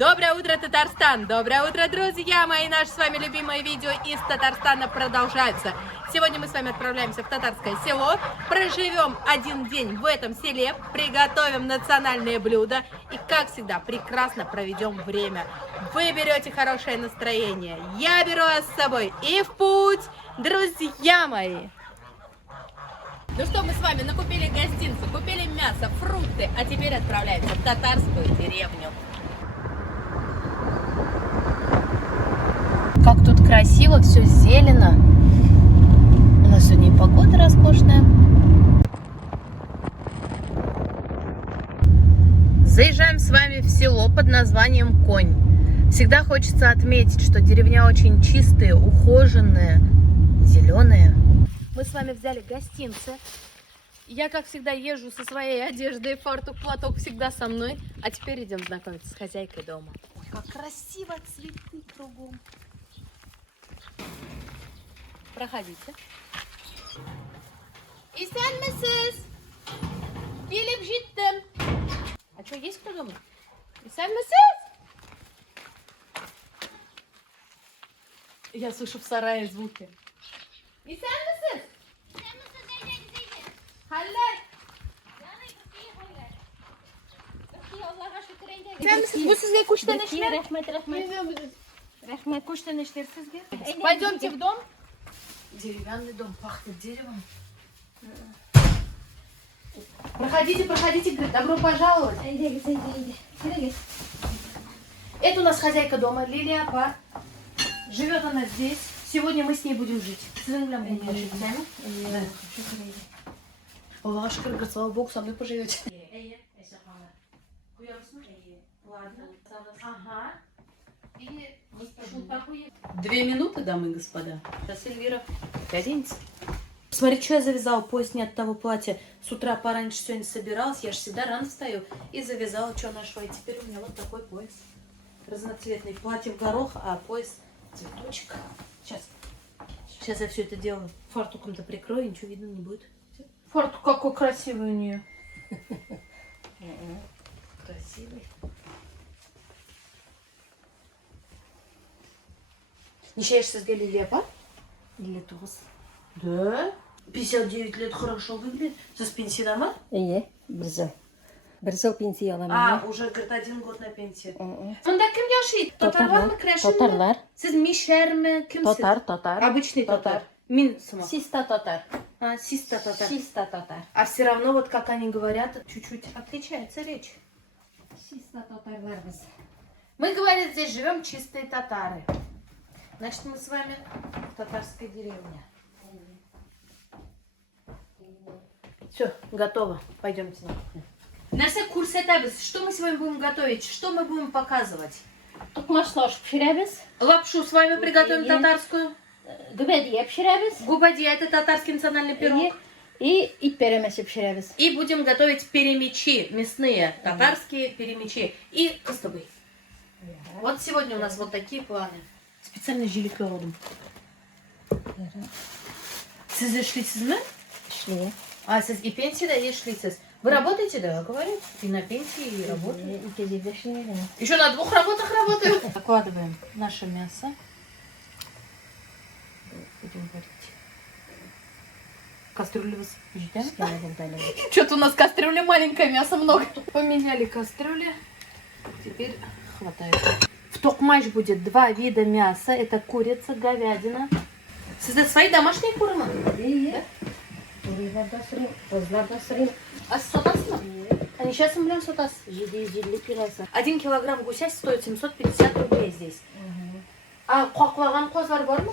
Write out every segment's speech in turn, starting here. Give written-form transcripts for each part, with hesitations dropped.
Доброе утро, Татарстан! Доброе утро, друзья мои! Наши с вами любимые видео из Татарстана продолжаются. Сегодня мы с вами отправляемся в татарское село, проживем один день в этом селе, приготовим национальные блюда и, как всегда, прекрасно проведем время. Вы берете хорошее настроение, я беру вас с собой и в путь, друзья мои! Ну что, мы с вами накупили гостинцы, купили мясо, фрукты, а теперь отправляемся в татарскую деревню. Как тут красиво, все зелено. У нас сегодня и погода роскошная. Заезжаем с вами в село под названием Конь. Всегда хочется отметить, что деревня очень чистая, ухоженная, зеленая. Мы с вами взяли гостинцы. Я, как всегда, езжу со своей одеждой, фартук, платок всегда со мной. А теперь идем знакомиться с хозяйкой дома. Ой, как красиво, цветы кругом. Проходите. İstenmesiz. Gelip gittim. А что, есть кто дома? İstenmesiz. Я слышу в сарае звуки. İstenmesiz. Haller. İstenmesiz. Bu sizge kuştan işler. Рахмет, кушта не штир сезге. Пойдемте в дом. Деревянный дом, пахнет деревом. Проходите, проходите, говорит, добро пожаловать. Это у нас хозяйка дома, Лилия Апа. Живет она здесь. Сегодня мы с ней будем жить. Аллах шукр, слава Богу, со мной поживете. Ага. 2 минуты, дамы и господа. Сейчас Эльвира оденется. Смотри, что я завязала. Пояс не от того платья. С утра пораньше сегодня собиралась. Я же всегда рано встаю. И завязала, что нашла. И теперь у меня вот такой пояс. Разноцветный. Платье в горох, а пояс цветочек. Сейчас я все это дело фартуком-то прикрою. Ничего видно не будет. Фартук какой красивый у нее. Красивый. Нечаешься с Галилеей, па? Или туз. Да? 59 лет хорошо выглядит. С пенсии дома? Брзо. Брзо пенсия аламын. А, уже, говорит, 1 год на пенсии. Мында кім yaşaydı? Татарлар мı, Крашин mi? Татарлар. Siz Mişer mi? Kimsiniz? Татар. Обычный татар. Мин сама. Систа татар. А, систа татар. Систа татар. А все равно, вот как они говорят, чуть-чуть отличается речь. Систа татарлар біз. Мы, говорят, здесь живем чистые татары. Значит, мы с вами в татарской деревне. Все, готово. Пойдемте на кухню. Нәрсе курсетабыз. Что мы сегодня будем готовить? Что мы будем показывать? Тұқмашлаш пішіреміз. Лапшу с вами приготовим татарскую. Гүбәдия пішіреміз. Губадия, это татарский национальный пирог. И ит перемесі пішіреміз. И будем готовить перемечи мясные, татарские перемечи. И кыстыбый. Вот сегодня у нас вот такие планы. Специально жилик родом. Siz eşliksiz mi? Шли. А, siz и пенсияда, и eşliksiz. Вы работаете, да, говорю? И на пенсии, и работаю. Еще на 2 работах работаю. Закладываем наше мясо. Будем варить. Кастрюлю возбуждаем. Что-то у нас кастрюля маленькая, мяса много. Поменяли кастрюли. Теперь хватает. В токмаш будет 2 вида мяса. Это курица, говядина. Sizde свои домашние куры mı? А сотас mı? А не сейчас блин сотас? 1 килограмм гуся стоит 750 рублей здесь. А қоқлаған қозлар бар мı?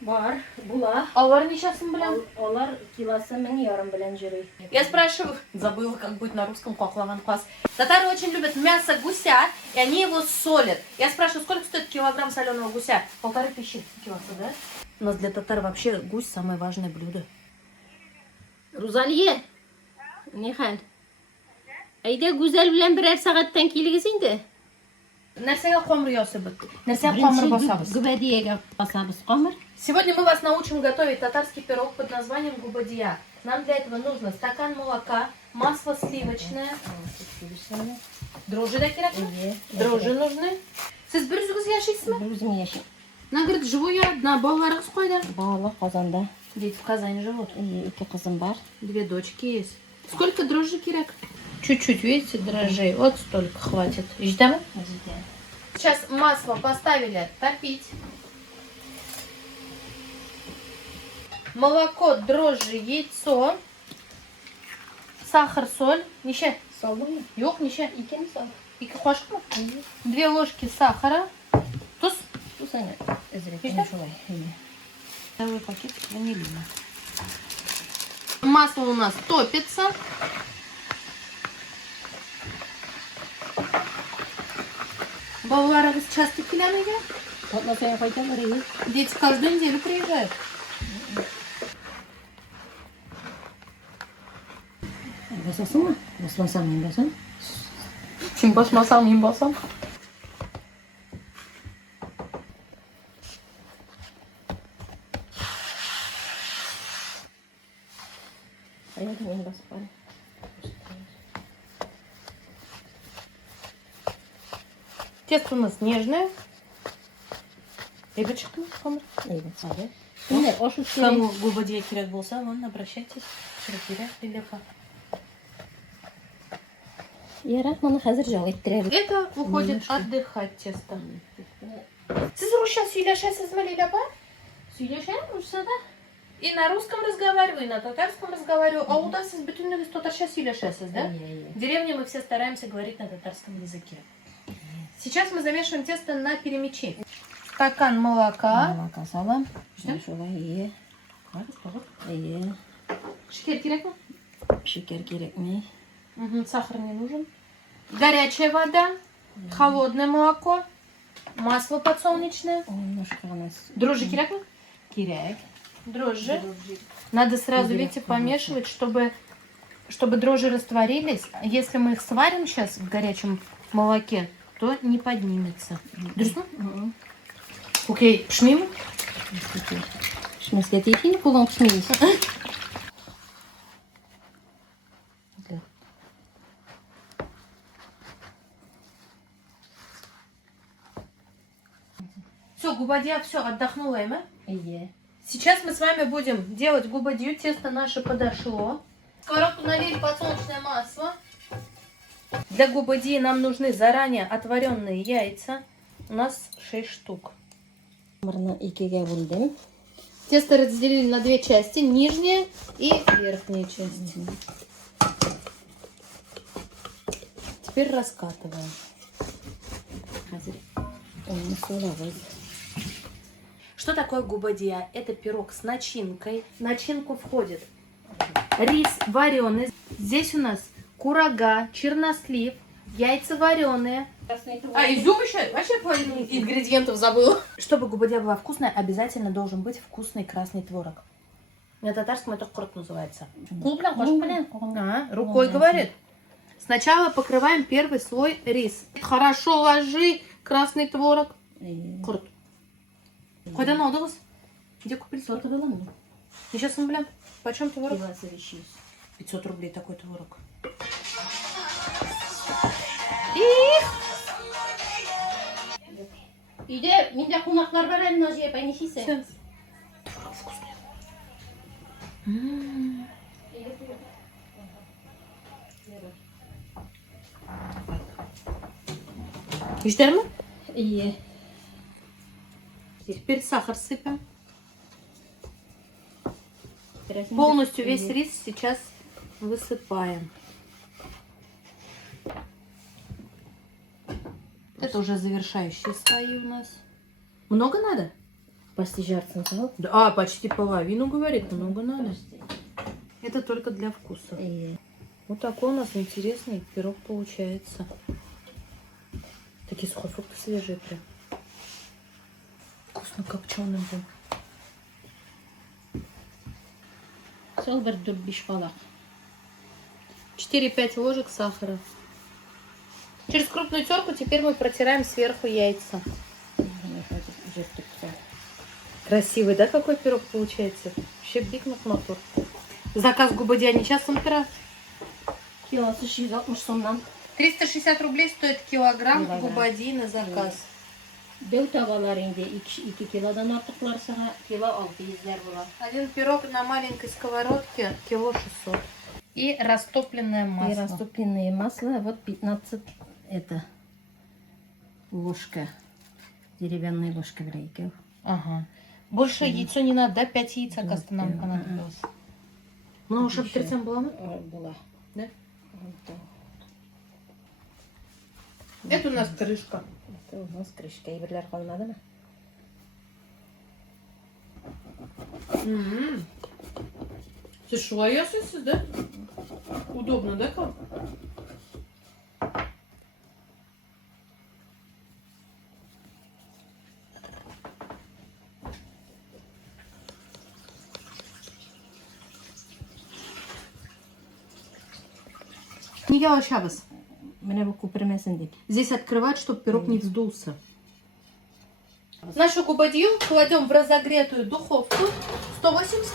Бар, була. Алар нешесін білем? Олар килосы 1,5 білен жүрей. Я спрашиваю, забыла, как будет на русском қоқлаған қоз. Татары очень любят мясо гуся, и они его солят. Я спрашиваю, сколько стоит килограмм соленого гуся? 1500 килосы, да? У нас для татар вообще гусь самое важное блюдо. Ruzaliye. Nihal. Ayda güzel bilen birer saatten kiliniz indi. Нәрсеге қомыр ясыбыз? Нәрсеге қомыр басабыз? Губадиеге басабыз қомыр. Сегодня мы вас научим готовить татарский пирог под названием губадия. Нам для этого нужно стакан молока, масло сливочное, Дрожжи да керек? Ие. Дрожжи нужны. Сіз бір үзіңіз яшайсыз Бір өзім яши. Она говорит, живу я одна, балаларыңыз қойда? Балы қазанда. Дети в Казани живут. Ие, 2 қызым бар. 2 дочки есть. Сколько дрожжей керек? Чуть-чуть, видите, дрожжей. Вот столько хватит. Ждем? Сейчас масло поставили топить. Молоко, дрожжи, яйцо. Сахар, соль. Неше? Салбы? Yok, неше? Икені сал. 2 қошық мы? 2 ложки сахара. Туз. Тусаны әзірет. Ешті? Шулай. Ие. Второй пакет ванилина. Масло у нас топится. Балаларыңыз часто келеді ме? Отмасaya қайталар ие. Дети каждую неделю приезжают. Басасың ма? Басмасам мен басам. Сен басмасаң, мен басам. Аяғын мен басып барам. Тесто у нас нежное. Ребятчик, кому? Ие, сады. Міне, ошу Кому губадье керек болса, вон, обращайтесь. Широкиря, Лилепа. Ярақ, мұны қазір жау еттіреді. Это уходит Немножко. отдыхать тесто. Сіз русша сөйлешесіз ме, Лилепа? Сөйлешем, ұрсада? И на русском разговариваю, и на татарском разговариваю. А у нас из бітүнігіз татарша сөйлешесіз, да? Ие. В деревне мы все стараемся говорить на татарском языке. Сейчас мы замешиваем тесто на перемечи. Стакан молока. Молока салам. Что? Шулай, ие. Ие. Шекер керек ме? Шекер керек ме? Мгм, сахар не нужен. Горячая вода. Холодное молоко. Масло подсолнечное. Немножко у нас... Дрожжи керек ме? Керек. Дрожжи. Надо сразу, Керек, видите, конечно. помешивать, чтобы дрожжи растворились. Если мы их сварим сейчас в горячем молоке, то не поднимется. Дұрыс ма? Окей, пішмей. Пішмеске тейхин, қолың пішмейіз. Все, губадья, все, отдохнула, Эма. Ие. Сейчас мы с вами будем делать губадью. Тесто наше подошло. В сковородку налили подсолнечное масло. Для губадьи нам нужны заранее отваренные яйца. У нас 6 штук. Мұрны икеге бөлдім. Тесто разделили на 2 части. Нижняя и верхняя часть. Теперь раскатываем. Қазір оны солавыз. Что такое губадья? Это пирог с начинкой. В начинку входит рис вареный. Здесь у нас курага, чернослив, яйца вареные. А, изюм еще? Вообще половину ингредиентов забыла. Чтобы губадья была вкусная, обязательно должен быть вкусный красный творог. На татарском это курт называется. Рукой говорит. Сначала покрываем первый слой рис. Хорошо ложи красный творог. Курт. Қойдан алдыңыз? Где купили? Ничего сам, блин. Почем творог? 500 рублей такой творог. Үйде менде қонақтар бар әлі нажия пәнешесі. Творог вкусный. Иштер ме? Ие. Теперь сахар сыпем. Полностью весь рис сейчас высыпаем. Это уже завершающие слои у нас. Много надо? Почти жартысын сал. Да, почти половину, говорит, много надо. Это только для вкуса. Ие. Вот такой у нас интересный пирог получается. Такие сухофрукты свежие прям. Вкусно копченый был. Сол бір 4-5 балақ. 4-5 ложек сахара. Через крупную терку теперь мы протираем сверху яйца. Красивый, да, какой пирог получается? Вообще бигмак мотор. Заказ губадья не часто пирог. Килосы 160 сомнан. 360 рублей стоит килограмм Да. губади на заказ. Беу табалар инде 2 килодан артыклар сага кило 600 була. Один пирог на маленькой сковородке кило 600. И растопленное И масло. растопленное масло, вот 15 это ложка. Деревянная ложка грейков. Ага. Больше яйцо не надо, да? 5 яиц, оказывается, нам понадобилось. Ну, чтобы Еще. перед была? Была. Да? Вот так. Это у нас крышка. Это у нас крышка. И бірлер қалмады ма? Слушай, лоясность, да? Удобно, да, как? Не ела щабас. Мене бұл көпірмесін деп. Здесь открывать, чтобы пирог не вздулся. Нашу губадью кладем в разогретую духовку 180.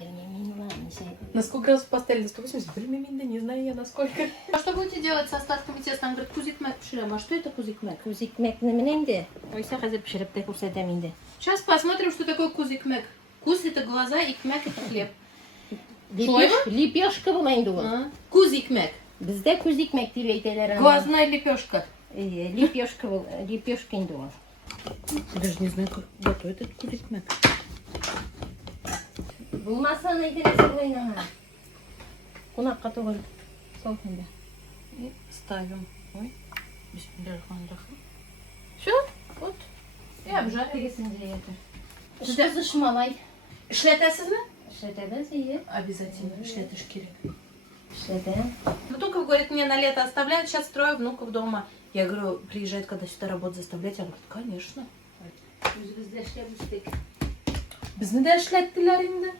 Білмеймін ла, неше. На сколько градусов поставили? На 180? Блин, да не знаю я насколько. А что будете делать с остатками теста? Он говорит, кузик мэк пширем. А что это кузик мэк? Кузик мек неменен де. Ойса қазір пішіріп те көрсетем инде. Сейчас посмотрим, что такое кузик мэк. Куз это глаза и кмек это хлеб. Лепешка була инде ол. Кузик мэк. Бізде кузик мек деп әйтелер. Глазная лепешка. Лепешка бұл, лепешка инде ол. Я даже не знаю, как готовить этот кузик мэк. Булмасан әйтелесі бойнаңа. Қонаққа тоғыл. Сол күнде. И ставим. Ой. Все? Вот. И обжарим. Тегесін жейеті. Жүзі шымалай. Шлетесіз ме? Шетеді зейе. Обязательно. Шлетыш керек. Шеде. Внуков, говорит, мне на лето оставляют, сейчас строю внуков дома. Я говорю, приезжает, когда сюда работать заставлять. Она говорит, конечно. Бізде шлеп үстік. Бізді де шлеттілер инде.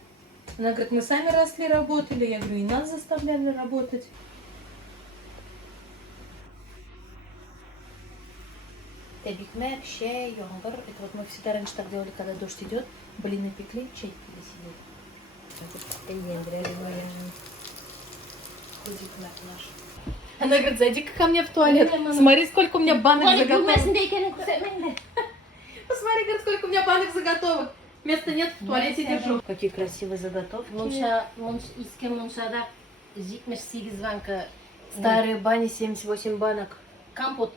Она говорит, мы сами росли, работали. Я говорю, и нас заставляли работать. Бигмэк, чай, йогурт. Это вот мы всегда раньше так делали, когда дождь идет. Блины пекли, чай пили сидели. Кузик Мэк наш. Она говорит, зайди-ка ко мне в туалет. Смотри, сколько у меня банок заготовок. Посмотри, говорит, сколько у меня банок заготовок. Места нет, в туалете держу. Какие красивые заготовки. Иске Моншада 78 банка. Старые бани, 78 банок. Компот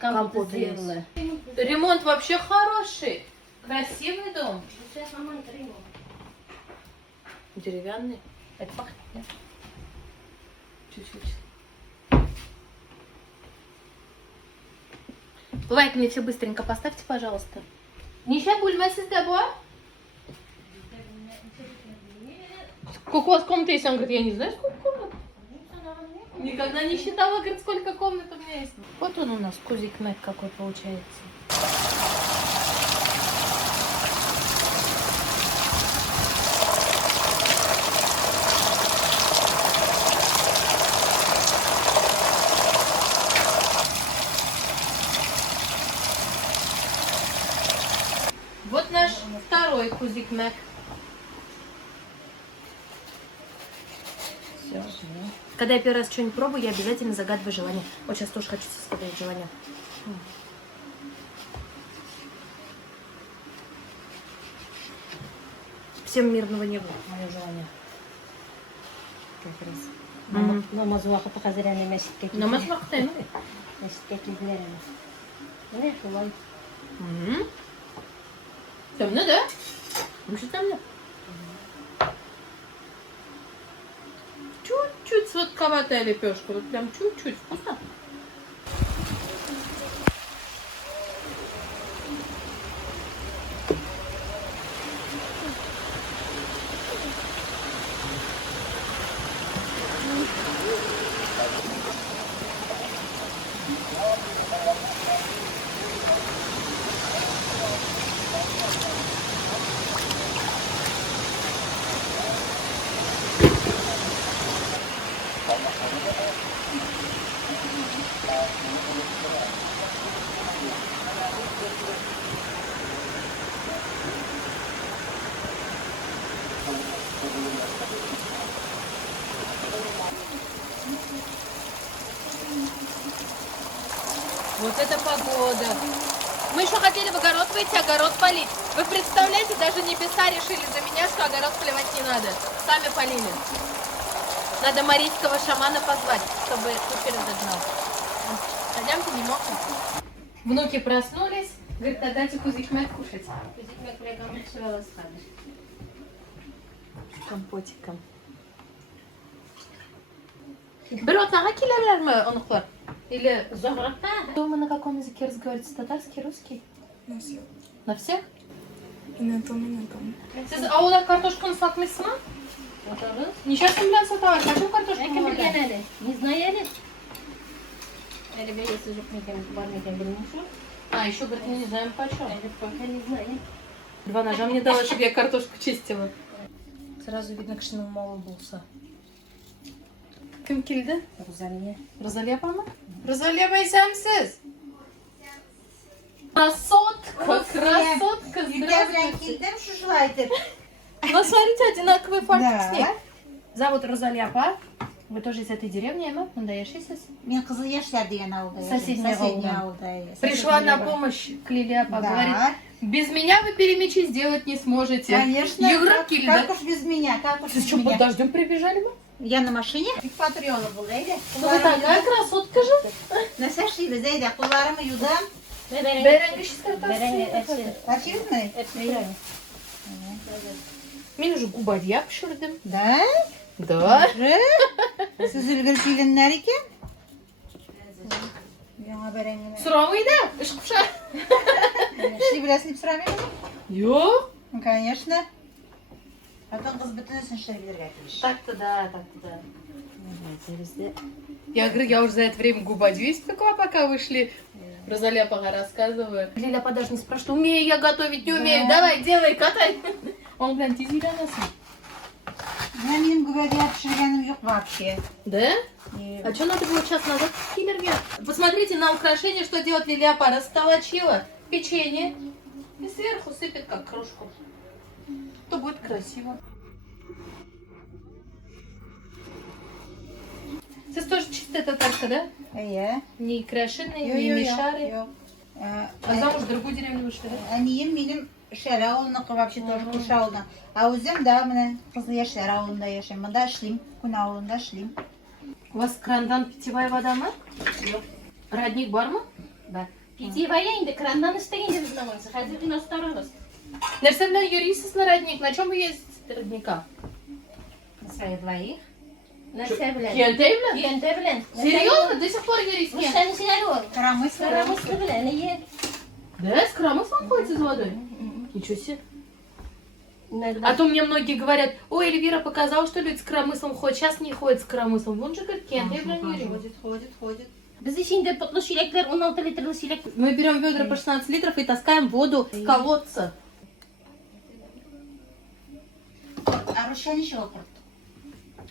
сделала. Ремонт вообще хороший. Красивый дом. Деревянный. Это пахнет, да? Чуть-чуть. Лайк мне все быстренько поставьте, пожалуйста. Ниша бульмесіз де бар? Сколько у вас комнат есть? Он говорит, я не знаю, сколько комнат. Никогда не считала, говорит, сколько комнат у меня есть. Вот он у нас, кузик Мэк какой получается. Вот наш второй кузик Мэк. Все. Когда я первый раз что-нибудь пробую, я обязательно загадываю желание. Вот сейчас тоже хочу загадать желание. Всем мирного неба, мое желание. Как раз. Мгм. Намаз уақыты қазір әне мәсітке кетеді. Намаз уақыты, ма? Мәсітке кетілер әне. Міне солай. Темно, да? Вообще темно. Чуть-чуть сладковатая лепешка. Вот прям чуть-чуть. Вкусно? Это погода. Мы еще хотели в огород выйти, огород полить. Вы представляете, даже небеса решили за меня, что огород поливать не надо. Сами полили. Надо марийского шамана позвать, чтобы купер загнал. Пойдемте, не мокнем. Внуки проснулись. Говорит, дайте кузикмек кушать. Kuzikmek bile kalmış kalır. С компотиком. Берет на хакилер мы он хлор? Или Zohrakta. дома на каком языке разговариваете? Татарский, русский? На всех. На всех? И на том, и на том. Siz avluda kartoşkanı satmışsın mı? Oturuz. Nişasını bilen satar. Kaçın kartoşkanı Kim var? bilgen öyle? Ne знает? Öyle böyle sıcak mıyken, var mıyken bilmiyorum. А, еще, говорит, мы не знаем почем. Öyle poka не знает. 2 ножа мне дала, чтобы я картошку чистила. Сразу видно, кішінің малы болса. Кім келді? Розалия. Розалия апа? Розалия байсамсыз. Красотка, красотка, Yüke bilen здравствуйте. kildim şu şulaydı. Ну, смотрите, одинаковый фартук Да. с ней. Зовут Розалия апа. Вы тоже из этой деревни, Эмма? Надаешься? Ben kızıl yaşlar diyen avluda yaşıyorum. Соседняя Соседняя волна. avluda yaşıyorum. Пришла на помощь к Лиле апа. Да. Говорит, без меня вы перемечи сделать не сможете. Конечно. Югра Как уж без меня, как уж С без чем, под меня. дождем прибежали мы? Я на машине. Патриона был, öyle. Ну вы такая красотка же. Nasıl biz öyle kullarımı yudum. Ve beren. Беренгишься Beren hepsi. Açayım mı? Hepsi öyle. Мен уже губадья пшырдым. Da. Да. Siz ülgür gelinler iken. Yana berengine. Суровый, да? Ишкуша. Şimdi biraz lip sıra verelim. Yok. Конечно. Потом kız bütün işleri bilir getirmiş. Так-то да, так-то да. Я говорю, я уже за это время губадью испекла, пока вышли. Розалия пока рассказываю. Лиля даже не спрашивает, умею я готовить, не умею. Да. Давай, делай, катай. Он, глянь, тизиленası. Benim güvediye pişirgenim yok вообще. Да? И А что надо было час назад в киллерге? Посмотрите на украшение, что делает Лилия. Растолочила печенье и сверху сыпет как крошку. То будет красиво. Здесь тоже чистая татарка, да? Не крашеные, не мишары. Yok. А замуж в другую деревню вышли, да? Aniyim benim Şere avluna вообще тоже Kuş avluna. А özüm de mine kızıl yaşlar avlunda yaşayayım. Ben de işleyim. Kun avlunda işleyim. У вас крандан питьевая вода мı? Yok. Родник бар mı? Bak. Питьевая инде крандан isteyince biz namazı. Hazır gün astarırız. Нәрсе bilen yürüyorsunuz на родник. На чем вы ездите родника? На свои двоих. Нәрсе bilen. Кенте bilen? Кенте bilen. Серьезно? До сих пор yürüyorsunuz? Bu seni siler olur. Karamız var. Karamıslı bilen. İyi. Да, с коромыслом ходите за водой? Ничего себе. Nerede? А то мне многие говорят, ой, Эльвира показала, что люди с коромыслом ходят. Сейчас не ходят с коромыслом. Вон же, говорит, Кент, я прям не верю. Ходит. Biz şimdi patlı şilekler 16 litrelik şilek. Мы берем ведра по 16 литров и таскаем воду с колодца. А Рушани şey okurt?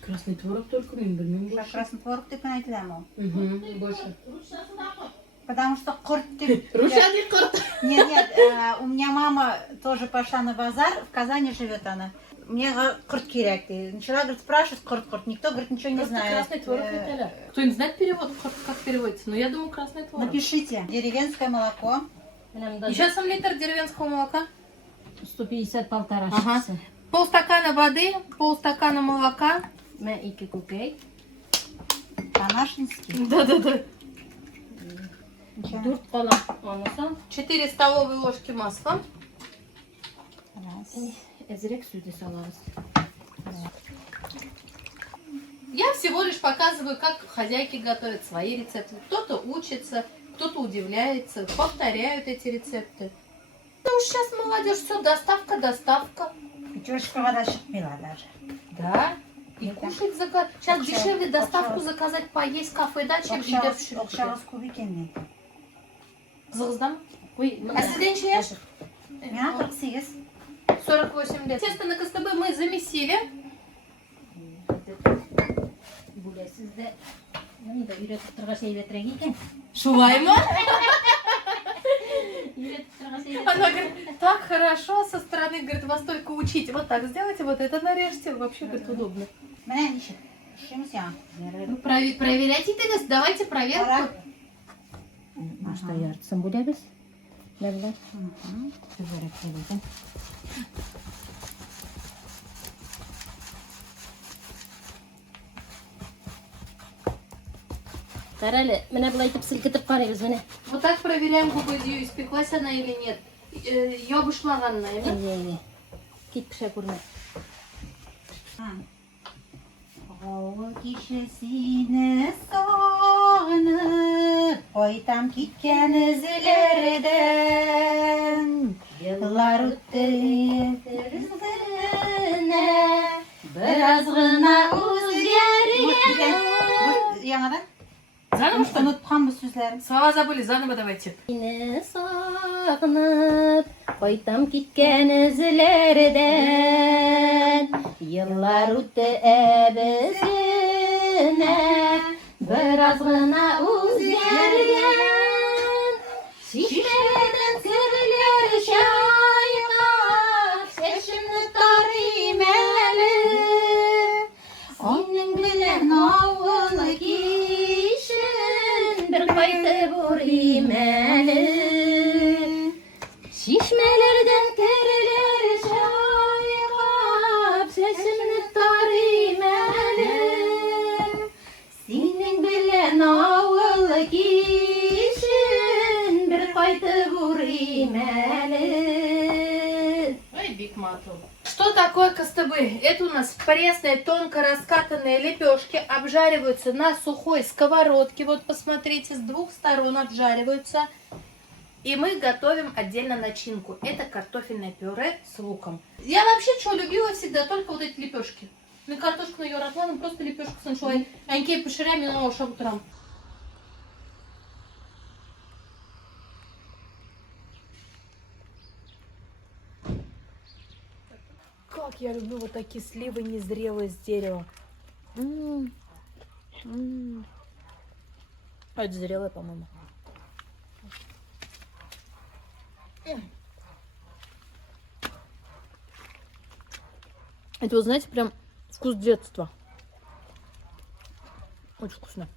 Красный творог только мы берем больше. Красный творог типа найдем. Угу, больше. Потому что курт тип. Рушаный корт. Нет, у меня мама тоже пошла на базар, в Казани живет она. Мне курт кирякти. Начала, говорит, спрашивать курт. Никто, говорит, ничего не Просто знает. красный творог это. Кто-нибудь знает перевод, как переводится? Но я думаю, красный творог. Напишите. Деревенское молоко. Еще сам литр деревенского молока. 150 полтора Ага. şişesi. Полстакана воды, полстакана молока. Ben 2 kokoy. По-нашенски. Да-да-да. 4 kola. Ondan 4 столовые ложки масла. Раз. ezrek sütü salarız. Я всего лишь показываю, как хозяйки готовят свои рецепты. Кто-то учится, кто-то удивляется, повторяют эти рецепты. Ну уж сейчас молодежь, все, доставка. Чёшка вода шипела даже. Да. И Ну, кушать заказать. Сейчас Окшау- дешевле доставку окшау. заказать, поесть кафеда, чем үйде пішіріп. Окшауыз көп екен мен. Қызыңыздан? Ой, а сізден ше? Мен 48. 48 лет. Тесто на КСТБ мы замесили. Böyle sizde yani da üretip tırgaş eyletre giyken. Шулай ма? Üretip tırgaş eyletre. Она говорит, так хорошо со стороны, говорит, вас только учить. Вот так сделайте, вот это нарежьте. Вообще, говорит, удобно. Мене нişik. Işığımız ya. Ну, проверяйте, давайте проверку. Ara. Башта яртысын бөлебіз. Дәбілер. Түбірек бөлетін. Қарәлі, міне бұл айтып сілкітіп қарайыз, міне. Вот так проверяем губадью, испеклась она или нет. Ёбышмағанына, емес? Кет піша көрме. Ауыл кешесіне сағынып, қайтам кеткен ізлерден. Yıllar öttü yüzüne, biraz gına özgergen. Яңадан? Заново, что ли? Unutkan bu sözleri. Слова забыли, заново давайте. Сені сағынып, қайтам кеткен ізлерден. Yıllar өтті әбізіне, biraz gına özgergen. Şişmeden sırlar şaynap, seçimni tarayım eli. Senin bilen avını kişin, bir kayıtı vurayım eli. Şişmelerden terler şaynap, seçimni tarayım eli. Senin bilen avını kişin, bir kayıtı vurayım eli. Ой, Биг Матл. Что такое костыбы? Это у нас пресные, тонко раскатанные лепешки, обжариваются на сухой сковородке. Вот посмотрите, с двух сторон обжариваются. И мы готовим отдельно начинку. Это картофельное пюре с луком. Я вообще что любила всегда? Только вот эти лепешки. На картошку на ее ратланом просто лепешку сначала. Аньке поширями на утром. Как я люблю вот такие сливы незрелые с дерева. А это зрелые, по-моему. Это, вы знаете, прям вкус детства. Очень вкусно.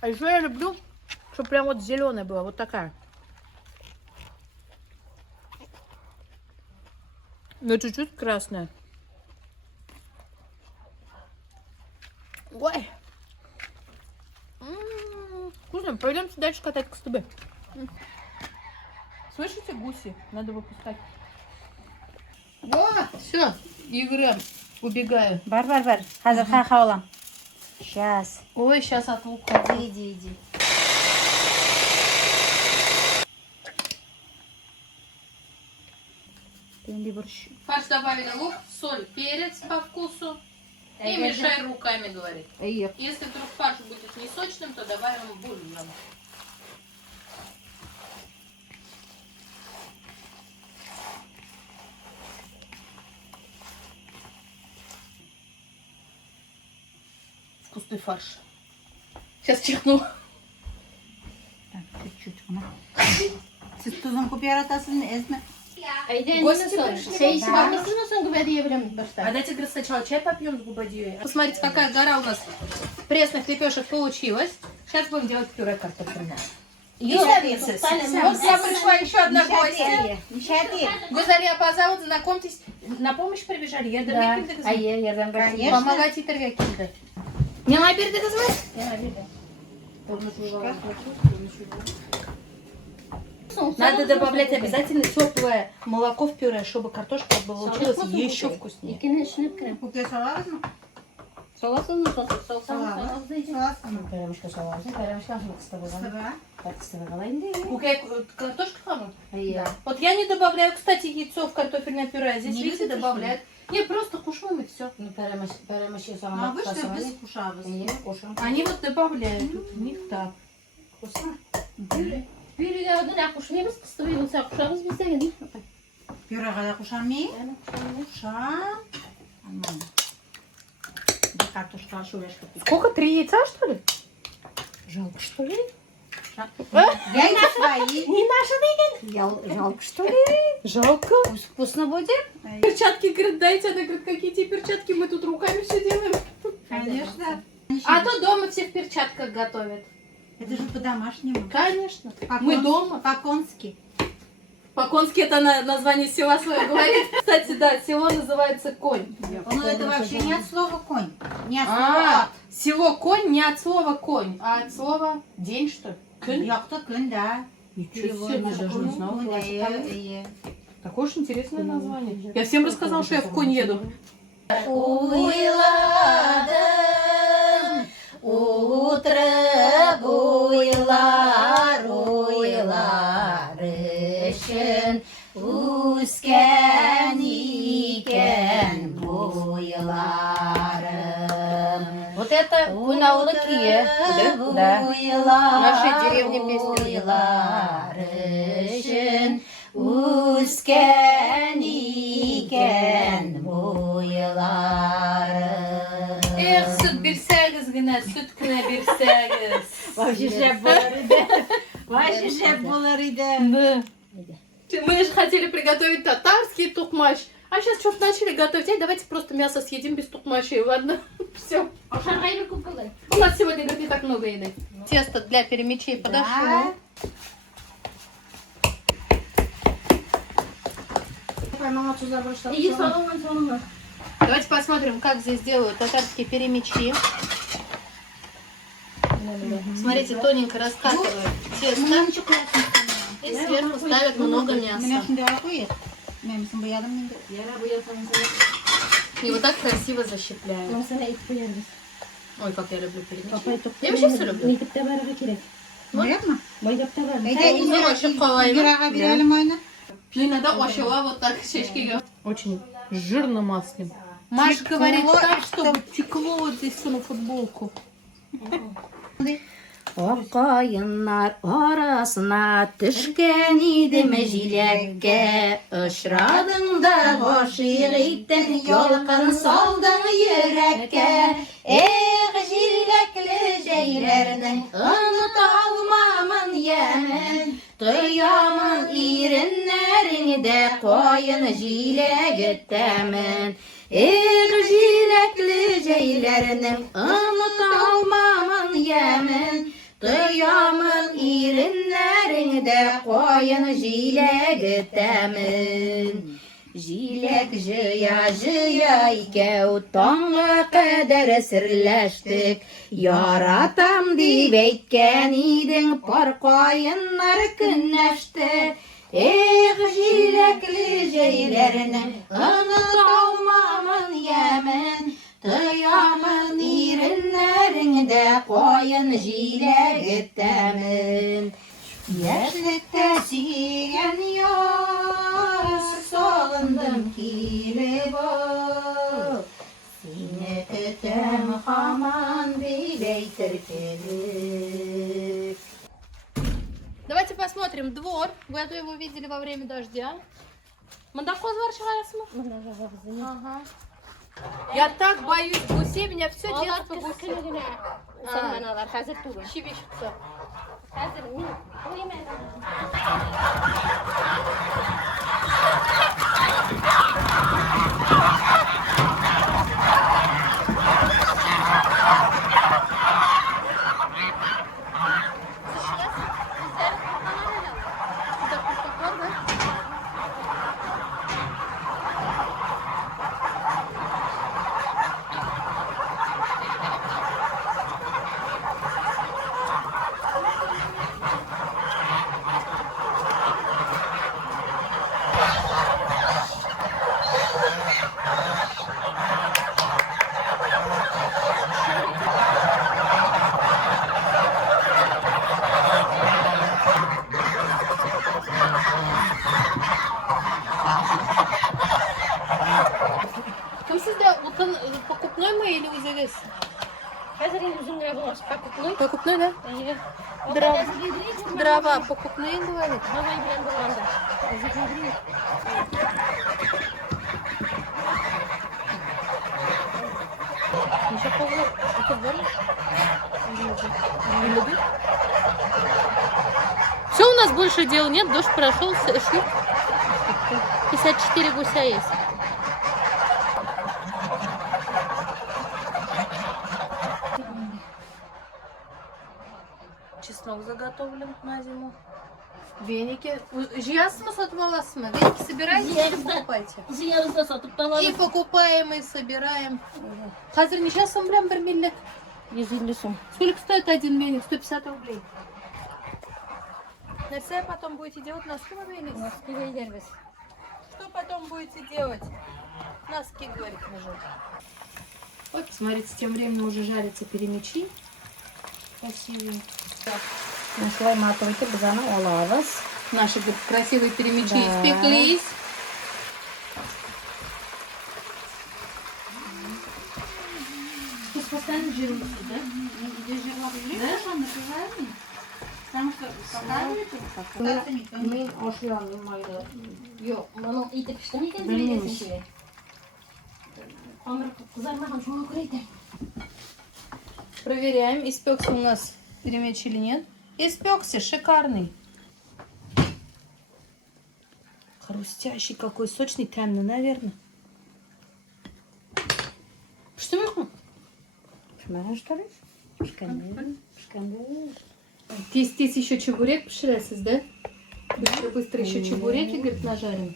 А еще я люблю, чтобы прям вот зеленая была, вот такая. Но чуть-чуть красная. Ой. Вкусно. Пойдемте дальше катать костыбы. Слышите, гуси? Надо выпускать. О, все, игра. Убегаю. Бар. Hazır xaxa olam. Сейчас. Ой, сейчас от лука. Иди. Фарш добавили лук, соль, перец по вкусу. И мешай руками, говорит. Если вдруг фарш будет не сочным, то добавим бульон. Вкусный фарш. Сейчас чихну. Так, чуть-чуть ona. Siz tuzun kup yaratasın, ezme. Гости пришли. Şey bakmışsın mı son gibi diyebilirim А başta? давайте, говорит, сначала чай попьем с губадьей. Посмотрите, какая гора у нас пресных лепешек получилась. Сейчас будем делать пюре картофельное. Yok, Вот я пришла еще одна гостья. Nişati. Гузалия Пазаут, знакомьтесь, на помощь прибежали. Я Да. Hayır, yerden bırak. Конечно. Помогать итарга кидать. Не набери ты называй? Надо добавлять обязательно теплое молоко в пюре, чтобы картошка получилась еще вкуснее. İkinin içine krem. Kupuya salarız mı? Salasın mı? Salsın. Salasın mı? Перемешка салası. Перемешка кыстыбы. Sıvı. Кыстыбы қалайын дейін? Картошка хамут? Иә. Вот я не добавляю, кстати, яйцо в картофельное пюре, а здесь Не видите, любите, добавляют. Не, просто кушаем и все. Ну, перемешки А саламат ви ж касавали. biz kuşağız. Иә, кушаем. Они вот добавляют, у них так. Вкусно. Бүйріге одын ақушмейміз, қыстыбы болса ақушамыз біздеген. Püre kadar kuşan mı? Kuşan. Aman. Bir kartuşka şöyle şöyle. Сколько? 3 яйца, что ли? Жалко, что ли? Яйца свои. Не наши деген. Жалко, что ли? Жалко. Вкусно будет? Перчатки, говорит, дайте. Она говорит, какие тебе перчатки, мы тут руками все делаем. Конечно. А то дома все в перчатках готовят. Это же по-домашнему. Конечно. Мы дома. По-конски. По-конски это название села свое говорит. Кстати, да, село называется Конь. Ну это вообще не от слова конь. Не от слова от. Село Конь не от слова конь, а от слова день, что ли? Кын? Яхта кын, да. Ничего себе, я даже не знала. Е. Такое уж интересное название. Я всем рассказала, что я в Конь еду. Уйладым, утрып уйлар, уйлар үшін өскен екен бойларым. Вот это Кунаулы кие, да? Нашей деревне песня. Уйлар үшін өскен екен бойларым. Эх, süt берсәгез генә, süt кенә берсәгез. Вообще шәп булар иде. Вообще шәп булар иде. Да. Мы же хотели приготовить татарский тухмаш, а сейчас что-то начали готовить. Ай, давайте просто мясо съедим без тухмашей, ладно? Все. У нас сегодня говорит, не так много еды. Тесто для перемечей подошло. Давайте посмотрим, как здесь делают татарские перемечи. Смотрите, тоненько раскатывают тесто и сверху ставят много мяса. И вот так красиво защипляют. Ой, как я люблю перемечи. Я вообще все люблю. Ну, иногда ошила вот так шишки. Очень жирно маслом. Маша говорит так, чтобы текло вот здесь на футболку. Аққайынар арасына түшкен едім жиләккә, ұшырадың да ғашиқ иттің, ялқын салдың йөрәккә. Эх, жиләкле жәйләрнең ұныта алмамын йәмен, тоямын иреннәреңдә қайын жиләге тәмен. Эх, жиләкле жәйләрнең ұныта алмамын йәмен, тоямын иреннәреңдә қайын жиләге тәмен. Жиләк жыя-жыя икәү таңга кадәр серләштек, яратам дип әйткән идең, пар кайыннар көнләште. Эх, жиләкле җәйләрнең оныта алмамын йәмен, тоямын иреннәреңдә кайын җиләге тәмен. Яшьлектә сөйгән яр, сагындым килеп ал, сине көтәм һаман дип әйтер кебек. Давайте посмотрим двор. Вы это его видели во время дождя. Мандахоз var шығарасың? Ага. Я так боюсь гусей, меня все детство гуси. Шибе шықса. Покупной мы или өзіңіз? Қазір енді үзіңдер болмас, покупной. Покупной, да? Дрова покупные, говорит. Давай білен болғанда. Еще все, у нас больше дел нет, дождь прошел, шли. 54 гуся есть. заготовлен на зиму. Веники. Жиясыз mı satın alasın mı? Веники собираете или покупаете? Ziyanızda satıp da И alalım. покупаем, и собираем. Хазыр неше сом білем бір миллет? 150 сум. Сколько стоит один веник? 150 рублей. Нәрсе потом будете делать? Носки вы веник? Носки бейдербіз. Что потом будете делать? Носки, говорит мужик. Вот, смотрите, тем временем уже жарятся перемечи. Красивые. Нашла матовый базана олавас. Наши, говорит, красивые перемечи Да. испеклись. Постоянно жируете, да? Потому что Мен ашырамын майда. Yok, bana itip işte mi geldi Bilmiyorum. bilesin ki? Hamur kızarmadan çok koydu. Проверяем, испекся у нас перемеч или нет. Испекся, шикарный. Хрустящий какой, сочный, темный, наверное. Что мы? Шмара, что ли? Шкандал. Здесь еще чебурек пширесыз, да? Быстро еще чебуреки, говорит, нажарим.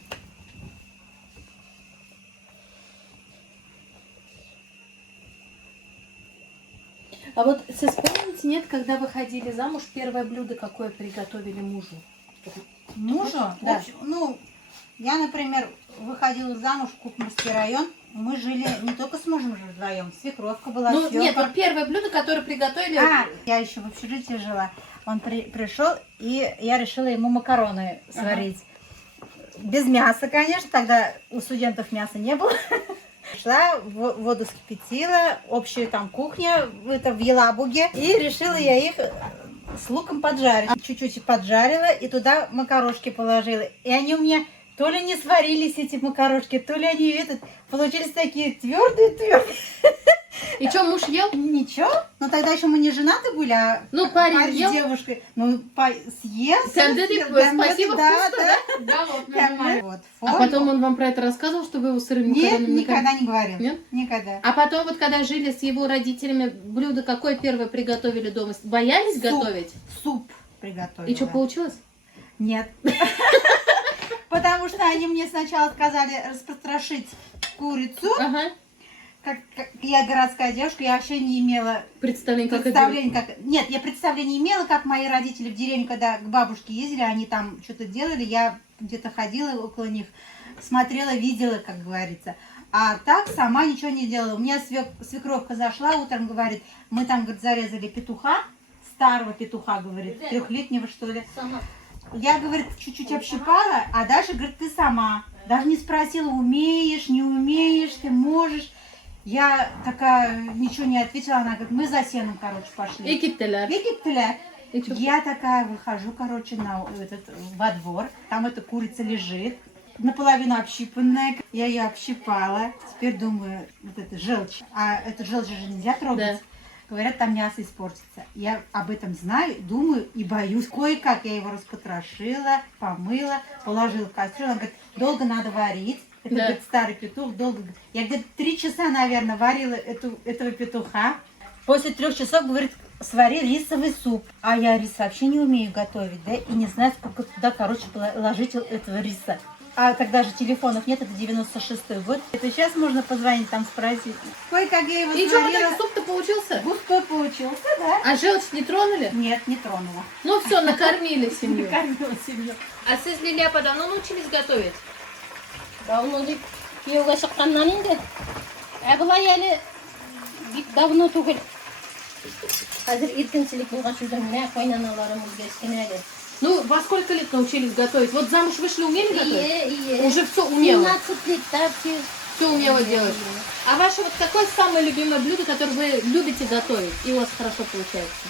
А вот вспомните, нет, когда вы ходили замуж, первое блюдо какое приготовили мужу? Мужу? Да. В общем, ну, я, например, выходила замуж в Кукмарский район. Мы жили не только с мужем же вдвоем. Свекровка была, Ну, свекор. нет, вот первое блюдо, которое приготовили... Я еще в общежитии жила. Он пришел, и я решила ему макароны сварить. Без мяса, конечно, тогда у студентов мяса не было. Шла, воду вскипятила, общая там кухня, это в Елабуге. И решила я их с луком поджарить. Чуть-чуть поджарила и туда макарошки положила. И они у меня то ли не сварились, эти макарошки, то ли они получились такие твердые. И что, муж ел? Ничего, но тогда еще мы не женаты были, а Ну, парень парень ел? с девушкой. Ну, съел. Тогда съел, спасибо, да, вкусно, да. Да, вот, Да, вот, А фольгу. потом он вам про это рассказывал, что вы его сырыми Нет, макаронами никогда не говорил. Нет? Никогда. А потом вот когда жили с его родителями, блюдо какое первое приготовили дома? Боялись Суп. готовить? Суп приготовила. И что, получилось? Нет. Потому что они мне сначала сказали распотрошить курицу. Ага. Как я городская девушка, я вообще не имела Представление, как представления, как... Нет, я представления имела, как мои родители в деревню, когда к бабушке ездили, они там что-то делали, я где-то ходила около них, смотрела, видела, как говорится. А так сама ничего не делала. У меня свекровка зашла утром, говорит, мы там, говорит, зарезали петуха, старого петуха, говорит, 3-летнего, что ли. Я, говорит, чуть-чуть общипала, а дальше, говорит, ты сама. Даже не спросила, умеешь, не умеешь, ты можешь. Я такая ничего не ответила, она говорит, мы за сеном, короче, пошли. Экиптелер. Википеля. И чё? Я такая выхожу, короче, во двор, там эта курица лежит, наполовину общипанная, я ее общипала, теперь думаю, вот это желчь, а эту желчь же нельзя трогать. Да. Говорят, там мясо испортится. Я об этом знаю, думаю и боюсь. Кое-как я его распотрошила, помыла, положила в кастрюлю. Она говорит, долго надо варить. Это, Да. говорит, старый петух, долго. Я где-то 3 часа, наверное, варила этого петуха. После 3 часов, говорит, свари рисовый суп. А я рис вообще не умею готовить, да, и не знаю, сколько туда, короче, положить этого риса. А тогда же телефонов нет, это 96-й год. Это сейчас можно позвонить, там спросить. Кое-как я его И что, вот сварила. этот суп-то получился? Густой получился, да? А желчь не тронули? Нет, не тронула. Ну все, накормили семью. Кормила семью. А сіз Лиляпа давно научились готовить? Давно деп күйеуге шыққаннан енді. Бұлай әлі давно түгіл. Қазір еркіншілік болған жүрдім, мә қойнаналарым өзгеріскен әлі. Ну, во сколько лет научились готовить? Вот замуж вышли, умели готовить? Ие. Уже все умела. 17 лет, да, Все умела делать. А ваше вот какое самое любимое блюдо, которое вы любите готовить? И у вас хорошо получается?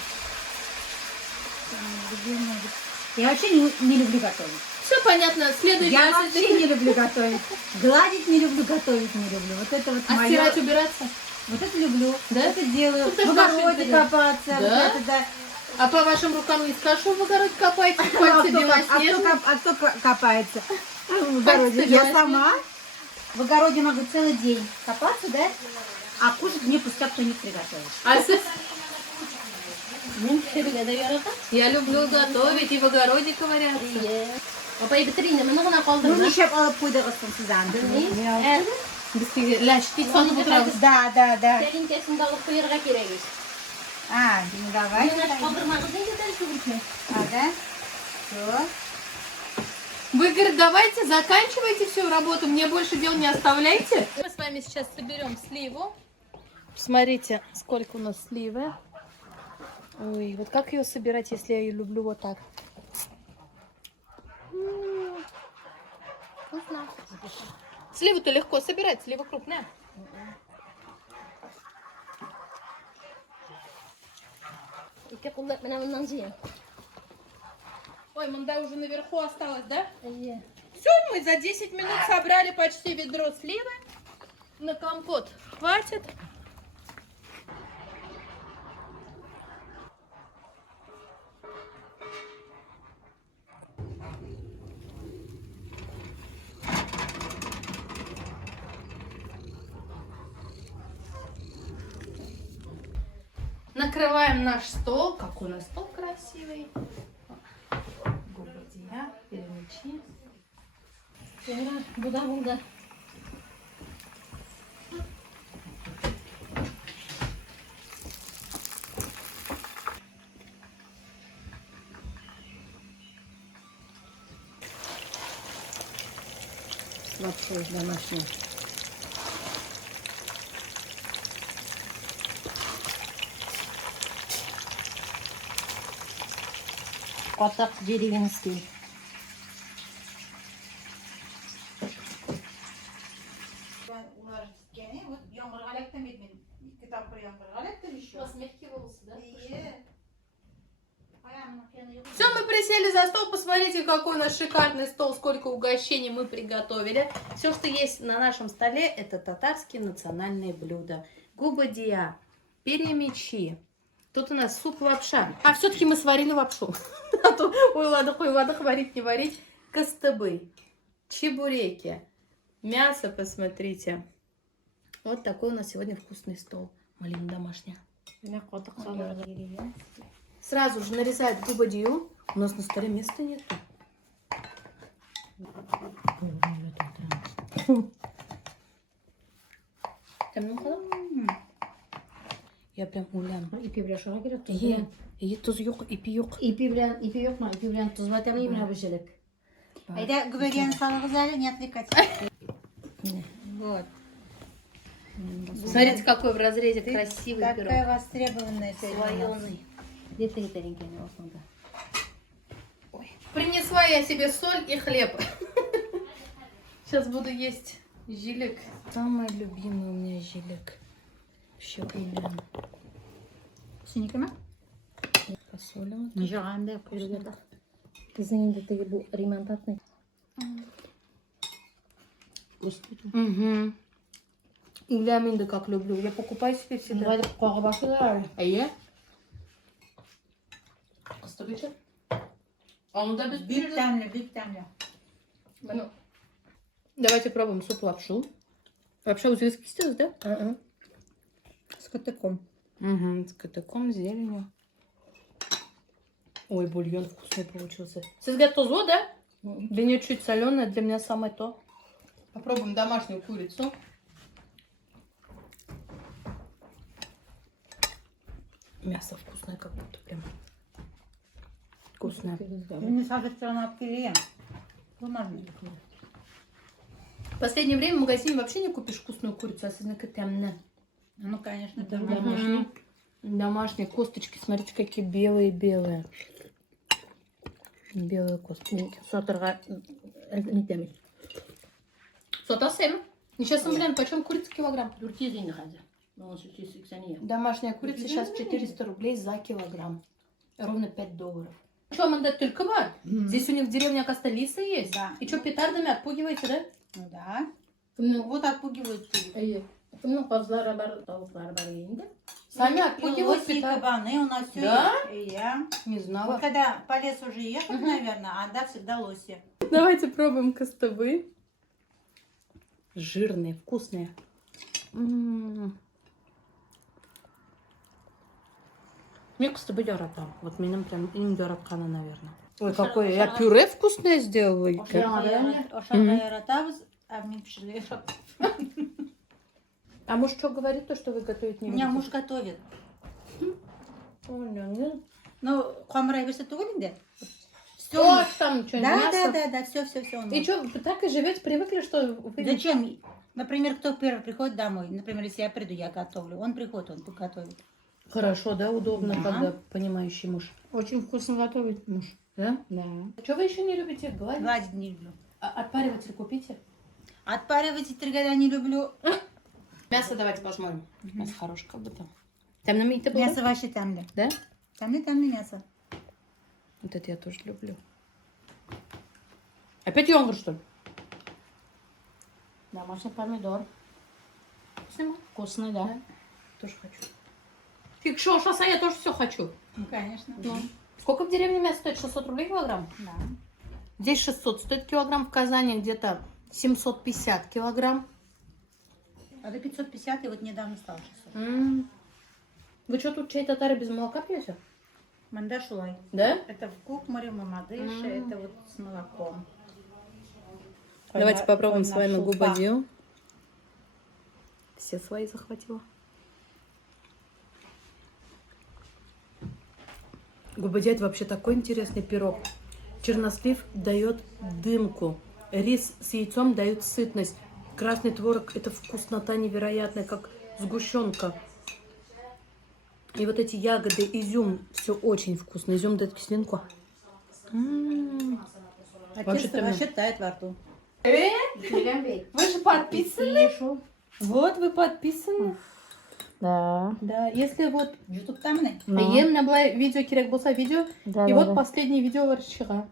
Я вообще не люблю готовить. Все понятно. Следующий Я раз, вообще если- не люблю готовить. Гладить не люблю, готовить не люблю. Вот это вот А моё. стирать, убираться? Вот это люблю. Да? Вот это делаю. Ну, ты ж В ваша огороде интересная. копаться. Да? Вот это, да. А по вашим рукам не скажу, в огород копайте, пальцы белоснежные. А кто копается? В огороде. Пальцы Я белоснежные. сама. В огороде могу целый день копаться, да? А кушать мне пускай кто-нибудь приготовит. А сіз Мен пішіруге де яратам. Я люблю готовить и в огороде ковыряться. Iya. Апай бітірейін, мені ғана Ну, қалдырма. нишеп алып қойдығыз сіздан. Бізге ләшти салып отырамыз. Да. Тәлинкесін алып қойырға керегіз. А, ну давай. Мен аш қалдырмағыз неге дәл жүгіртме. А, да? Все. Вы, говорит, давайте заканчивайте всю работу, мне больше дел не оставляйте. Мы с вами сейчас соберем сливу. Посмотрите, сколько у нас сливы. Ой, вот как ее собирать, если я ее люблю вот так? Вкусно. Сливу-то легко собирать, слива крупная. Ике қолдап мына мындан жиын. Ой, мында уже наверху осталось, да? Iya. Все, мы за 10 минут собрали почти ведро сливы. На компот хватит. Накрываем наш стол. Какой у нас стол красивый. Губадия, перемечи. Sonra bu da burada. Лапшой домашний. Катак деревенский. Вот ямғырғалектен бет мен екі тапқыр ямғырғалектен еще. У вас мягкие волосы, да? Все, мы присели за стол. Посмотрите, какой у нас шикарный стол, сколько угощений мы приготовили. Все, что есть на нашем столе, это татарские национальные блюда. Губадия, перемечи. Тут у нас суп-лапша. А все-таки мы сварили лапшу. А то ой, ладно, варить, не варить. Костыбы, чебуреки, мясо, посмотрите. Вот такой у нас сегодня вкусный стол. Малина домашняя. Сразу же нарезает губадию. У нас на столе места нет. Я прям улям. İpi bile şuna göre tuz İyi. bilen. İyi tuz yok, ipi yok. İpi yok mu? İpi bilen tuz var tabii yine bu şeylik. Айда губерияны салыңыз әлі, не отвлекать. Вот. Смотрите, какой в разрезе красивый пирог. Такая востребованная Слоеный. Getir getirin aslında. Принесла я себе соль и хлеб. Сейчас буду есть жилек. Самый любимый у меня жилек. Вообще улям. Синеками? Посолим. Жağında kuyruğu da. Kızın de bu riman tatlı. Угу. Улям да как люблю. Я покупаю себе всегда. Hadi koku başlıyor. İyi. Tabii ki. Onu da biz Büyük biliriz. demli, büyük demli. Ну, давайте пробуем суп-лапшу. Лапша узбекский, да? С котыком. Угу, с котыком, с зеленью. Ой, бульон вкусный получился. Сизга тузло, да? Для нее чуть соленое, для меня самое то. Попробуем домашнюю курицу. Мясо вкусное как будто прям. Вкусное. Не садится на пюре. В последнее время в магазине вообще не купишь вкусную курицу, особенно темная. Ну, конечно, это Домашние. Домашние косточки, смотрите, какие белые-белые. Белые косточки. Satırga ne demek? Сота сэм. Сейчас, блин, почем курица килограмм? 400 indi hadi. Onun 880 ya. Домашняя курица сейчас 400 рублей за килограмм. Ровно $5. Что, манда только бар? Здесь у них в деревне, оказывается, лисы есть. Да. И что, петардами отпугиваете, да? Ну да. Kimnin, Вот отпугивают. iyi. Kimnin kazları var, tavukları var yiyinde. Сами И отпугивают лоси, и петард. кабаны у нас все Да? есть. И я. Не Вот знала. когда по лесу уже ехать, наверное, а да, всегда лоси. Давайте пробуем костовы. Жирные, вкусные. Мне Мне, кстати, яратам. Вот меня прям им яратканы, наверное. Ой, какое я пюре вкусное сделала. Ошарга яратабыз, а мен пішіруге яратабыз. А муж что говорит, то, что вы готовить У не меня любите? муж готовит. Ой, не. Ну, қамырай берсе түгел де. Что там, что, Да, мясо? да, все. И что, вы так и живете, привыкли, что вы... Зачем? Например, кто первый приходит домой, например, если я приду, я готовлю. Он приходит, он готовит. Хорошо, да, удобно, Да. когда понимающий муж. Очень вкусно готовит муж. Да? Да. Что вы еще не любите? Гладить? Гладить не люблю. Отпариватель купите? Отпаривать и года не люблю. Мясо давайте посмотрим. Мясо хорошее, как будто. Там на меня было? Мясо вообще там ли. Да? Там ли мясо. Вот это я тоже люблю. Опять йогурт, что ли? Домашний помидор. Вкусный? Вкусный, да. Тоже хочу. Фиг шо, а я тоже все хочу. Ну, конечно. Ну. Сколько в деревне мясо стоит? 600 рублей килограмм? Да. Здесь 600 стоит килограмм, в Казани где-то 750 килограмм. А до 550 и вот недавно стало 600. Вы что, тут чай татары без молока пьете? Мандашулай. Да? Это в кукмаре, мамадыше, это вот с молоком. Давайте попробуем с вами Шупа. губадью. Все свои захватила. Губадья — это вообще такой интересный пирог. Чернослив дает дымку. Рис с яйцом дает сытность. Красный творог — это вкуснота невероятная, как сгущенка. И вот эти ягоды, изюм, все очень вкусно. Изюм дает кислинку. А Вообще тесто там- вообще тает во рту. Вы же подписаны? Вот вы подписаны. Да. Да, если вот YouTube там не? ем на видео керек болса видео, Да, и да, вот да. последнее видео варщика.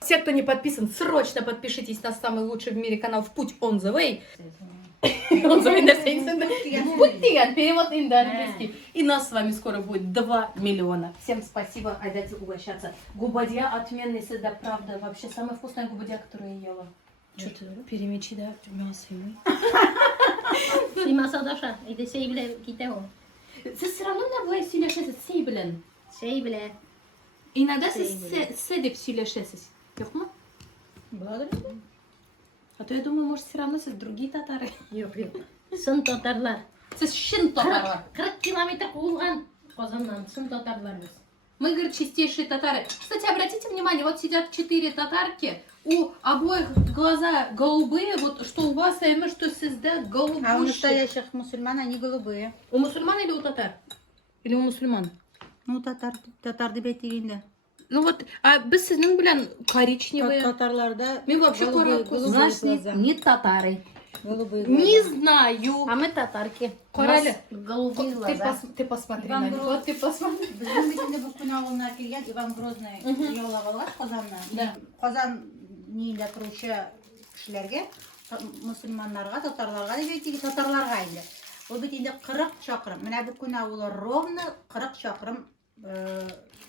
Все, кто не подписан, срочно подпишитесь на самый лучший в мире канал «В путь on the way». On the way, да, В путь деген, перевод индонезийский. И нас с вами скоро будет 2 миллиона. Всем спасибо, айдайте угощаться. Губадья отменный, да, правда, вообще самая вкусная губадья, которую я ела. Что-то перемечи, да, мясо и Симаса даша. Это сей биле китео. Siz все равно на былай сөйлешесіз, сей білен. Сей биле. Иногда Сей siz се деп сөйлешесіз. Yok mu? Благодарю. А то я думаю, может, все равно siz другие татары. Yok yok. Сын татарлар. Siz шын татарлар. 40 километр қуылған Қазаннан сын татарлармыз. Мы, говорит, чистейшие татары. Кстати, обратите внимание, вот сидят 4 татарки, у обоих глаза голубые, вот что у вас, а что сизда А у голубые. настоящих мусульман они голубые. У мусульман или у татар? Или у мусульман? Ну, татар деп айтегенде. Ну вот, а біз сіздің білен коричневые. Татарларда Мен вообще голубые Значит, глаза. не татары. Голубые Не глаза. знаю. А мы татарки. Короле, Голубые глаза. Ты посмотри Иван на них. Грозный. Вот ты посмотри. Біздің бетінде бұл күн ауылына келген Иван Грозный жаулап алған Қазаннан. Да. Қазан нейлі тұрушы кішілерге, мұсылмандарға, татарларға деп айтеге, татарларға енді. Ол бетінде 40 шақырым. Мына бұл күн ауылы ровно 40 шақырым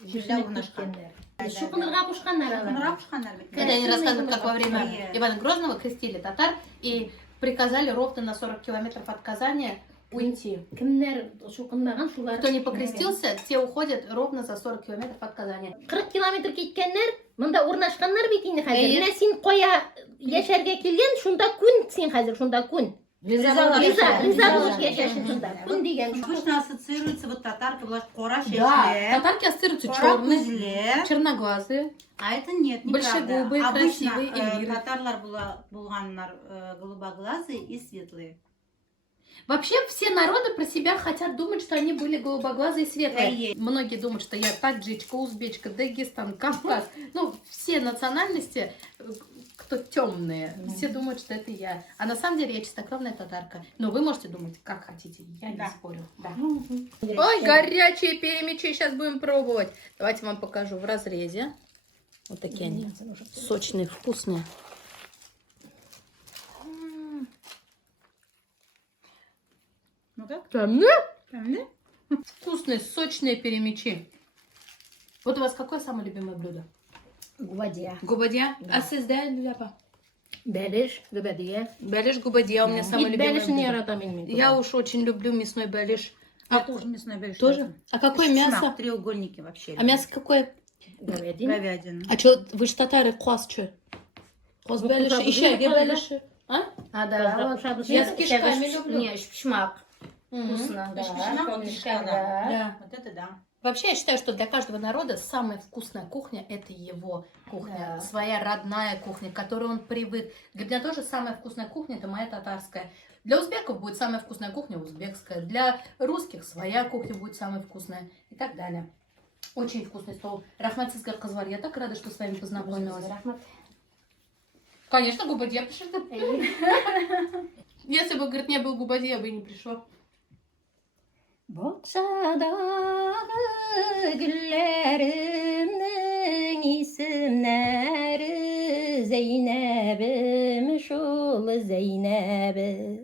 жерде орнашқан. Шуқынырға қошқандар алар. Шықынырға ұшқандар бетінде. Когда они рассказывают, как во время Нет. Ивана Грозного крестили татар и приказали ровно на 40 километров от Казани уйти. Кімдер шуқынмаған шулар. Кто не покрестился, те уходят ровно за 40 километров от Казани. 40 километр кеткендер, мында орнашқандар бетінде қазір. Әйе. Мына сен қоя яшәрге келген, шунда күн сен қазір, шунда күн. Риза болып яшәшін шунда. Күн деген. Обычно ассоциируется вот татарка, была қора Да, шешіле, татарки ассоциируются қора черные, көзле. черноглазые. А это нет, Большегубые, неправда. Обычно красивые Эльвиры. татарлар болғаннар голубоглазые и светлые. Вообще все народы про себя хотят думать, что они были голубоглазые и светлые. Әйе. Многие думают, что я таджичка, узбечка, Дагестан, Кавказ. Ну, все национальности, кто темные, все думают, что это я. А на самом деле я чистокровная татарка. Но вы можете думать, как хотите, я не Да. спорю. Да. Ой, горячие перемечи, сейчас будем пробовать. Давайте вам покажу в разрезе. Вот такие они, сочные, вкусные. Ну как? Там, да? Правильно? Вкусные, сочные перемечи. Вот у вас какое самое любимое блюдо? Губадия. Губадья? А сізді ляпа? Бәлеш, губадия. Бәлеш губадья у меня самое Ит любимое бәлешін блюдо. яратам мен. Я уж очень люблю мясной бәлеш. А Я тоже мясной борщ. тоже? А какое мясо? Треугольники вообще. А мясо какое? Говядина. Говядина. А что, вы же татары, квас что? Квас беляши, еще беляши. А? А, да. Я с кишками люблю. Не, шпишмак. Мгм. Вкусно, да. Шпишмак, Кишка, да. Да. Вот это да. Вообще, я считаю, что для каждого народа самая вкусная кухня – это его кухня, Да. своя родная кухня, к которой он привык. Для меня тоже самая вкусная кухня – это моя татарская. Для узбеков будет самая вкусная кухня узбекская, для русских своя кухня будет самая вкусная и так далее. Очень вкусный стол. Рахмат сизга Казвар, я так рада, что с вами познакомилась. Конечно, Губадья пришла. Если бы, говорит, не был Губадья, я бы и не пришла. Boqsadagı güllerimnin isimleri Zeynep'im şul Zeynep'im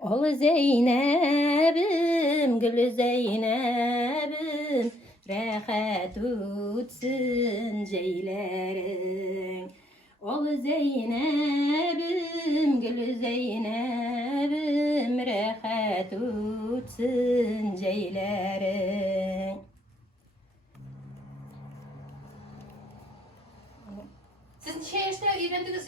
Ol Zeynep'im gül Zeynep'im Rahat utsun ceylerin Ol Zeynep'im gül Zeynep'im Rahat utsun ceylerin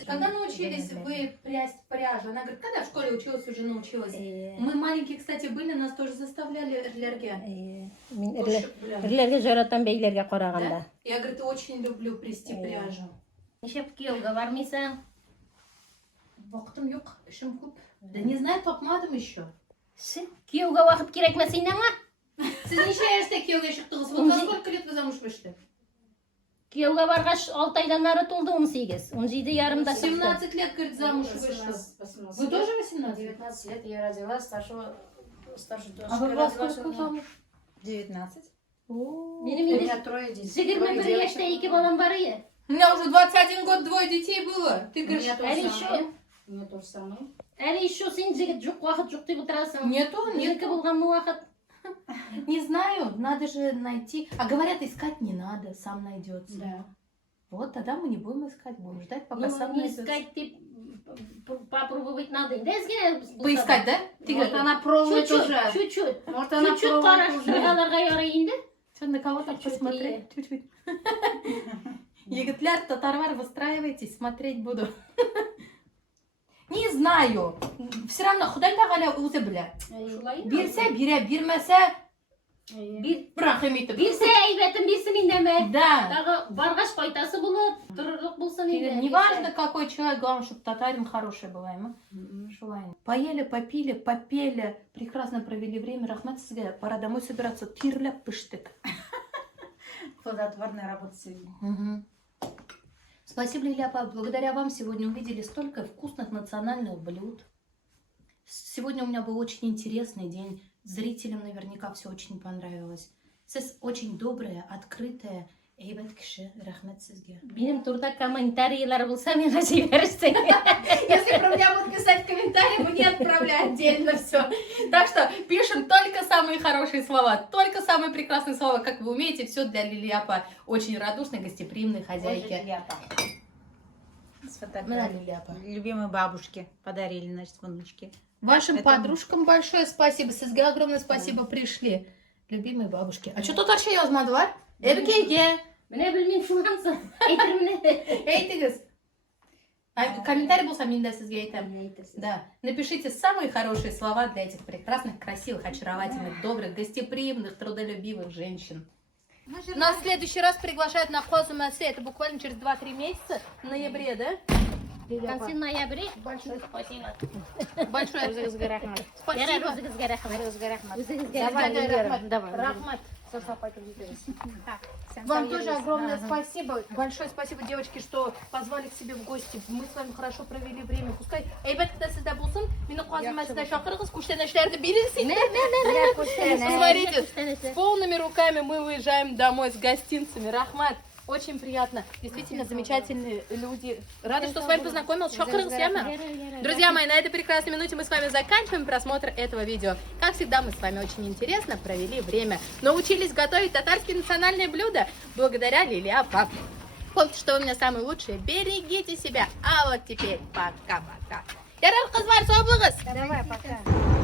Когда научились вы прясть пряжу? Она говорит, когда в школе училась, уже научилась. Мы маленькие, кстати, были, нас тоже заставляли эрлерге. Ирлерге жаратан бейлерге караганда. Да? Я, говорит, очень люблю плести пряжу. Нишеп кияуга бармыйсың? Вакытым yok, işim көп. Да не знаю, тапмадым еще. Кияуга вакыт керекме синеңа? Siz неше yaşta kuyovga chiqdingiz? Вот во сколько лет вы замуж вышли? Кияуга баргаш 6 айдан нары толду 18. 17 ярымда. 17 лет, говорит, замуж вышла. Вы тоже 18? 19 лет я родилась, старшей дочкой. А вы во сколько замуж? 19. У Менин меня трое детей. 21 yaşta 2 балам бар ие. У меня уже 21 год, 2 детей было. Ты У меня говоришь, то же Әлі самое. У меня то же самое. Әлі еще сен жігіт жоқ уақыт жоқ деп отырасың. нету, Менікі нету. болған уақыт. Не знаю, надо же найти. А говорят, искать не надо, сам найдется. Да. Вот тогда мы не будем искать, будем ждать, пока Ну, сам не найдется. искать деп попробовать надо. Дәзгене Поискать, да? Ты Вот говоришь, она пробует Чуть-чуть, уже. чуть-чуть. Вот она Чуть-чуть пробует қараш уже. тұрғаларға ярай енді. что, на кого-то Чуть-чуть, посмотреть? Чуть-чуть. Егитлер, татарвар, выстраивайтесь, смотреть буду. Не знаю. Все равно, Худай тағала өзі біле. Берсе, бере, бермесе, рахым етіп. Берсе әйбәтін берсін индеме. Да. Дағы барғаш қайтасы болып, тұрырлық болсын енді. Не важно, какой человек, главное, чтобы татарин хороший был. Желание. Поели, попили, попели, прекрасно провели время. Рахмат сізге, пора домой собираться. Тирлеп пыштык. Плодотворная работа сегодня. Мгм. Спасибо, Лиляпа. Благодаря вам сегодня увидели столько вкусных национальных блюд. Сегодня у меня был очень интересный день. Зрителям наверняка все очень понравилось. Сіз очень добрая, открытая. Эйбат кіші, рахмет сізге. Менің турда комментарийлар болса, менға жіберсің. Если про меня будут писать комментарии, мне отправляй отдельно все. Так что пишем только самые хорошие слова, только самые прекрасные слова, как вы умеете. Все для Лиляпа, очень радушной, гостеприимной хозяйки. С фотографией. Лиляпа. Любимой бабушке подарили, значит, внучке. Вашим Это- подружкам большое спасибо. Сізге огромное спасибо, пришли. Любимые бабушки. А что тут вообще yazmadılar? Эбекеге. Мене білмеймін шулғансың. Әйтір мене. Эйтигіз. Комментарий болса, мен де сізге айтамын. Да. Напишите самые хорошие слова для этих прекрасных, красивых, очаровательных, добрых, гостеприимных, трудолюбивых женщин. Нас в следующий раз приглашают на Хозу Масе. Это буквально через 2-3 месяца, в ноябре, да? Концы ноября. Большое спасибо. Большое Өзіңізге рахмет. спасибо. Өзіңізге рахмет. Өзіңізге рахмет. Өзіңізге Давай, рахмет. Лера, давай. Рахмат. Пойдем виделись. Вам тоже огромное спасибо. Большое спасибо, девочки, что позвали к себе в гости. Мы с вами хорошо провели время. Пускай Эйбет, когда сюда болсын, мені қуазым сюда шақырыңыз, күштенешлерді билесін. Смотрите, с полными руками мы уезжаем домой с гостинцами. Рахмат. Очень приятно. Действительно замечательные люди. Рада, что с вами познакомилась. Шақырыңыз, яма? Друзья мои, на этой прекрасной минуте мы с вами заканчиваем просмотр этого видео. Как всегда, мы с вами очень интересно провели время. Научились готовить татарские национальные блюда благодаря Лиляпа. Помните, что вы у меня самые лучшие. Берегите себя. А вот теперь пока-пока. Ярар, Казвар, Давай, пока.